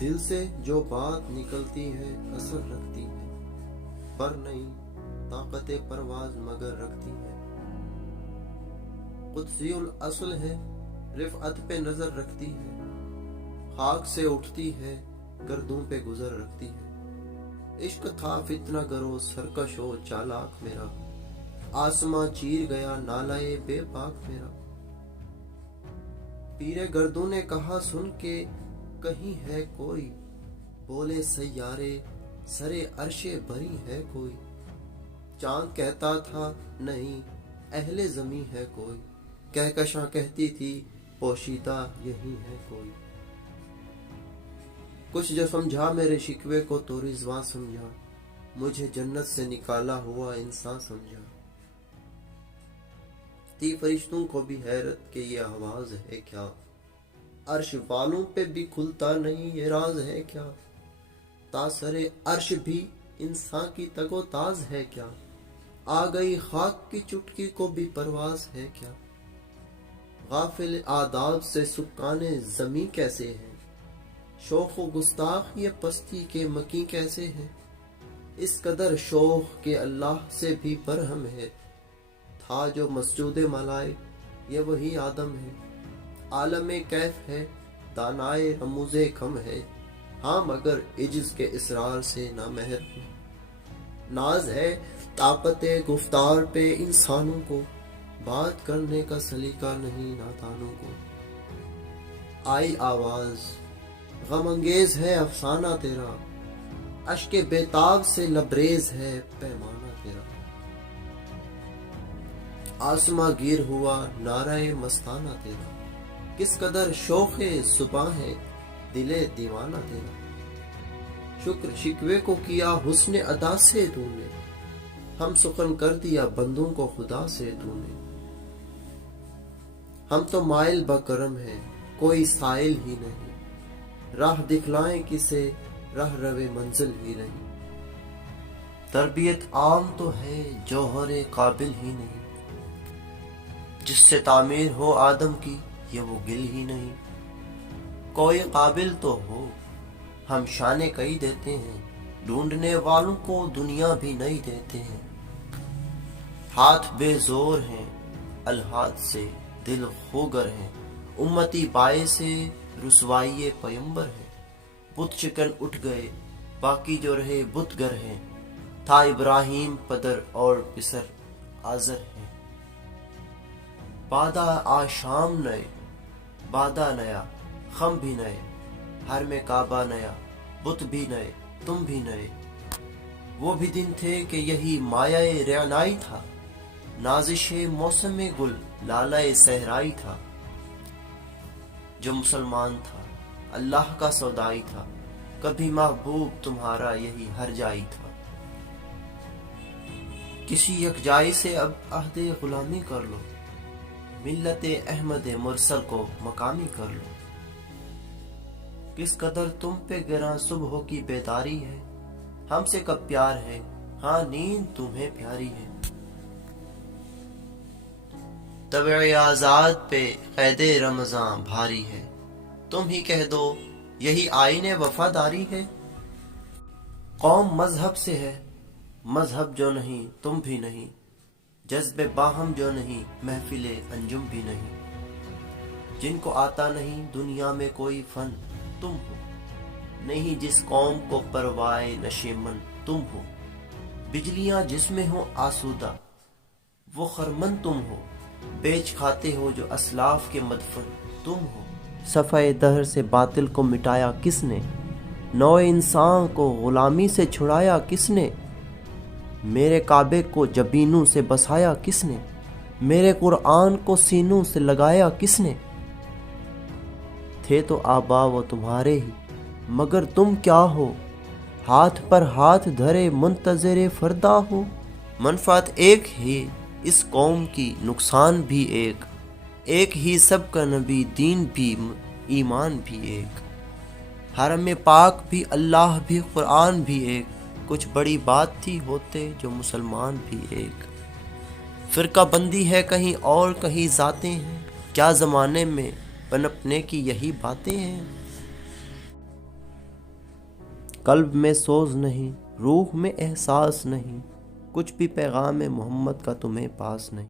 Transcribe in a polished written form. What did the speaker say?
دل سے جو بات نکلتی ہے اثر رکھتی ہے، پر نہیں طاقت پرواز مگر رکھتی ہے۔ قدسی الاصل ہے، رفعت پہ نظر رکھتی ہے، خاک سے اٹھتی ہے، گردوں پہ گزر رکھتی ہے۔ عشق تھا فتنہ گرو سرکش و چالاک میرا، آسماں چیر گیا نالائے بے باک میرا۔ پیر گردوں نے کہا سن کے کہیں ہے کوئی، بولے سیارے سرے عرش بری ہے کوئی۔ چاند کہتا تھا نہیں اہل زمیں ہے کوئی، کہکشاں کہتی تھی پوشیدہ یہی ہے کوئی۔ کچھ جو سمجھا میرے شکوے کو تو رضواں سمجھا، مجھے جنت سے نکالا ہوا انسان سمجھا۔ تھی فرشتوں کو بھی حیرت کہ یہ آواز ہے کیا، عرش والوں پہ بھی کھلتا نہیں یہ راز ہے کیا۔ تاثر عرش بھی انسان کی تگ و تاز ہے کیا، آ گئی خاک کی چٹکی کو بھی پرواز ہے کیا۔ غافل آداب سے سکان زمیں کیسے ہیں، شوخ و گستاخ یہ پستی کے مکیں کیسے ہیں۔ اس قدر شوخ کہ اللہ سے بھی برہم ہے، تھا جو مسجود ملائک یہ وہی آدم ہے۔ عالم کیف ہے دانائے رموز کم ہے، ہاں مگر عجز کے اسرار سے نہ محروم۔ ناز ہے طاقت گفتار پہ انسانوں کو، بات کرنے کا سلیقہ نہیں نادانوں کو۔ آئی آواز غم انگیز ہے افسانہ تیرا، اشک بیتاب سے لبریز ہے پیمانہ تیرا۔ آسماں گیر ہوا نعرہ مستانہ تیرا، کس قدر شوق صبح ہے دل دیوانہ تیرا۔ شکر شکوے کو کیا حسن ادا سے تو نے، ہم سخن کر دیا بندوں کو خدا سے تو نے۔ ہم تو مائل بکرم ہیں کوئی سائل ہی نہیں، راہ دکھلائیں کسے راہ روے منزل ہی نہیں۔ تربیت عام تو ہے جوہر قابل ہی نہیں، جس سے تعمیر ہو آدم کی یہ وہ گل ہی نہیں۔ کوئی قابل تو ہو ہم شانے کئی دیتے ہیں، ڈھونڈنے والوں کو دنیا بھی نہیں دیتے ہیں۔ ہاتھ بے زور ہیں الہات سے دل خوگر ہیں، امتی باعث رسوائی پیمبر ہے۔ بت شکن اٹھ گئے باقی جو رہے بت گر ہیں، تھا ابراہیم پدر اور پسر آزر ہیں۔ بادہ آشام نئے بادہ نیا خم بھی نئے، ہر میں کعبہ نیا بت بھی نئے تم بھی نئے۔ وہ بھی دن تھے کہ یہی مایہ رعنائی تھا، نازش موسم گل لالہ صحرائی تھا۔ جو مسلمان تھا اللہ کا سودائی تھا، کبھی محبوب تمہارا یہی ہر جائی تھا۔ کسی یکجائی سے اب عہد غلامی کر لو، ملت احمد مرسل کو مقامی کر لو۔ کس قدر تم پہ گراں صبح کی بیداری ہے، ہم سے کب پیار ہے ہاں نیند تمہیں پیاری ہے۔ طبع آزاد پہ قید رمضان بھاری ہے، تم ہی کہہ دو یہی آئین وفاداری ہے۔ قوم مذہب سے ہے مذہب جو نہیں تم بھی نہیں، جذب باہم جو نہیں محفل انجم بھی نہیں۔ جن کو آتا نہیں دنیا میں کوئی فن تم ہو، نہیں جس قوم کو پروائے نشیمن تم ہو۔ بجلیاں جس میں ہو آسودہ وہ خرمن تم ہو، بیچ کھاتے ہو جو اسلاف کے مدفن تم ہو۔ صفحہ دہر سے باطل کو مٹایا کس نے، نوع انسان کو غلامی سے چھڑایا کس نے۔ میرے کعبے کو جبینوں سے بسایا کس نے، میرے قرآن کو سینوں سے لگایا کس نے۔ تھے تو آبا وہ تمہارے ہی مگر تم کیا ہو، ہاتھ پر ہاتھ دھرے منتظر فردا ہو۔ منفعت ایک ہی اس قوم کی نقصان بھی ایک، ایک ہی سب کا نبی دین بھی ایمان بھی ایک۔ حرم پاک بھی اللہ بھی قرآن بھی ایک، کچھ بڑی بات تھی ہوتے جو مسلمان بھی ایک۔ فرقہ بندی ہے کہیں اور کہیں ذاتیں ہیں، کیا زمانے میں پنپنے کی یہی باتیں ہیں۔ قلب میں سوز نہیں، روح میں احساس نہیں، کچھ بھی پیغام محمد کا تمہیں پاس نہیں۔